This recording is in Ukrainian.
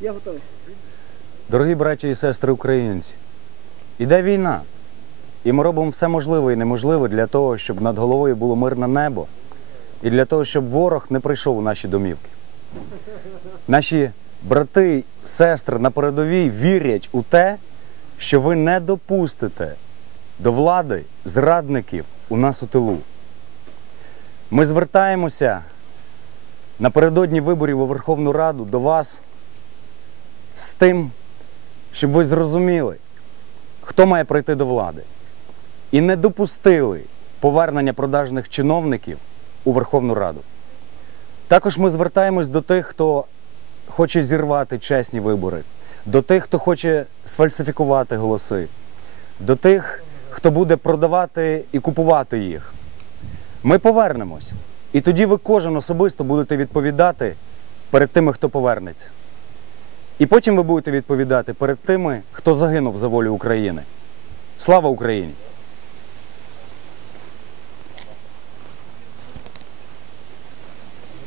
Я готовий. Дорогі браті і сестри українці, іде війна. І ми робимо все можливе і неможливе для того, щоб над головою було мирне небо, і для того, щоб ворог не прийшов у наші домівки. Наші брати, сестри на передовій вірять у те, що ви не допустите до влади зрадників у нас у тилу. Ми звертаємося напередодні виборів у Верховну Раду до вас з тим, щоб ви зрозуміли, хто має прийти до влади, і не допустили повернення продажних чиновників у Верховну Раду. Також ми звертаємось до тих, хто хоче зірвати чесні вибори, до тих, хто хоче сфальсифікувати голоси, до тих, хто буде продавати і купувати їх. Ми повернемось. І тоді ви кожен особисто будете відповідати перед тими, хто повернеться. І потім ви будете відповідати перед тими, хто загинув за волю України. Слава Україні!